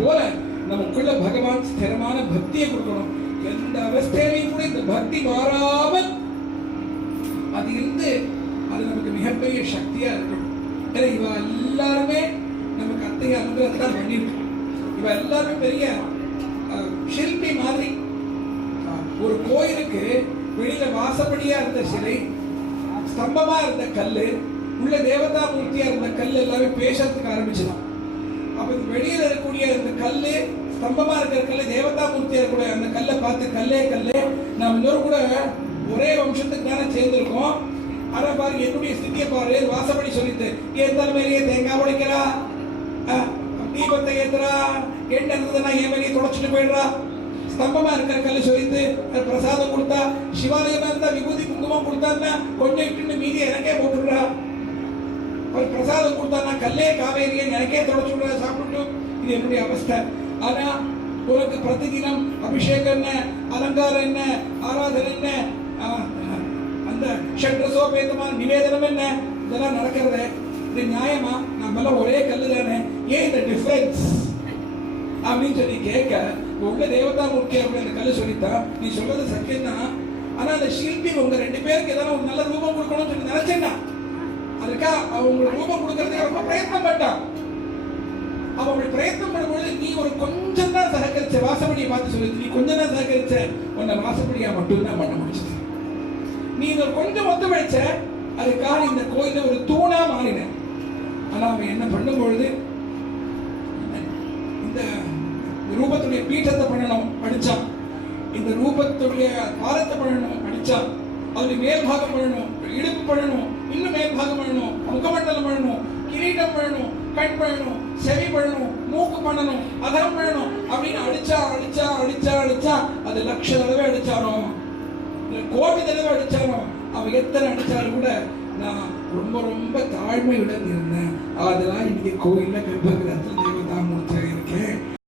போல நமக்குள்ள பகவான் ஸ்திரமான பக்தியை கொடுக்கணும். எந்த அவஸ்தையிலையும் கூட இந்த பக்தி மாறாமல் அது இருந்து அது நமக்கு மிகப்பெரிய சக்தியா இருக்கணும். ஏன்னா இவ எல்லாருமே நமக்கு அத்தைய அனுகிரகத்தை தான் பண்ணிருக்கு. இவ எல்லாருமே பெரிய சிற்பி மாதிரி. ஒரு கோயிலுக்கு வெளியில வாசப்படியா இருந்த சிலை, ஸ்தம்பமா இருந்த கல்லு, உள்ள தேவதா மூர்த்தியா இருந்த கல் எல்லாமே பேசறதுக்கு ஆரம்பிச்சுதான். அப்ப வெளியில இருக்கக்கூடிய அந்த கல்லு, ஸ்தம்பமா இருக்கிற கல்லு, தேவதா மூர்த்தியா இருக்கக்கூடிய அந்த கல்லை பார்த்து கல்லே கல்லே நாம் இன்னொரு கூட ஒரே வம்சத்துக்கு தானே சேர்ந்திருக்கோம். ஆனா பாருங்க என்னுடைய ஸ்திதியை பாரு. வாசப்படி சொல்லிட்டு என் தலைமையிலேயே தேங்காய் உடைக்கிறா, தீபத்தை ஏத்துறா, எண்ணெய் இருந்ததுன்னா என் மேலேயே தொடச்சிட்டு போயிடுறா. ஸ்தம்பமா இருக்கிற கல்லு சொல்லிட்டு பிரசாதம் கொடுத்தா, சிவாலயமா இருந்தா விபூதி குங்குமம் கொடுத்தான்னா கொஞ்சம் இட்டு மீதி எனக்கே போட்டுடுறா. அவர் பிரசாதம் கொடுத்தான்னா கல்லே காவேரியை எனக்கே தொடச்சு விடுறா சாப்பிட்டு. இது என்னுடைய அவஸ்தை. ஆனா உனக்கு பிரதிதினம் அபிஷேகம் என்ன, அலங்காரம் என்ன, ஆராதனை என்ன, அந்த ஷட்ரசோபேதமான நிவேதனம் என்ன, இதெல்லாம் நடக்கிறது. இது நியாயமா? நம்ம ஒரே கல்லு தானே, ஏன் இந்த டிஃபரன்ஸ் அப்படின்னு சொல்லி கேட்க, உங்க தேவதா மூர்த்தி அப்படின்னு கல்லு சொல்லித்தா நீ சொல்றது சத்தியம் தான். ஆனா அந்த சிற்பி உங்க ரெண்டு பேருக்கு ஏதாவது ஒரு நல்ல ரூபம் கொடுக்கணும்னு சொல்லி நினைச்சேன்னா அதுக்கா அவங்களுக்கு ரூபம் கொடுக்கறதுக்கு ரொம்ப பிரயத்னம் பண்ணான். அவங்களை பிரயத்னம் பண்ணும்போது நீ ஒரு கொஞ்சம் தான் சககரிச்ச. வாசப்படியை பார்த்து சொல்லி நீ கொஞ்சம் தான் சககரிச்ச, உன்னை வாசப்படியா மட்டும்தான் பண்ண முடிச்சது. நீ ஒரு கொஞ்சம் ஒத்துழைச்ச, அதுக்காக இந்த கோயில ஒரு தூணா மாறின. ஆனா அவன் என்ன பண்ணும்பொழுது இந்த ரூபத்துடைய பீட்டத்தை பண்ணணும் அடிச்சான், இந்த ரூபத்துடைய பாரத்தை பண்ணணும் அடிச்சான், அதுடைய மேல்பாகம் பண்ணணும், இடுப்பு பண்ணணும், இன்னும் மேல்பாகம் பண்ணணும், முகமண்டலம் பண்ணணும், கிரீடம் பண்ணணும், கண் பண்ணணும், செவி பண்ணணும், மூக்கு பண்ணணும், அதரம் பண்ணணும் அப்படின்னு அடிச்சா அடிச்சா அடிச்சா அடிச்சா அது லட்ச தடவை அடிச்சானோ கோடி தடவை அடிச்சானோ அவன் எத்தனை அடிச்சாலும் கூட நான் ரொம்ப ரொம்ப தாழ்மையுடன் இருந்தேன். அதெல்லாம் இன்னைக்கு கோயில்ல கர்ப்பகிரகத்தில் தேவதா மூர்த்தியாக இருக்கேன்.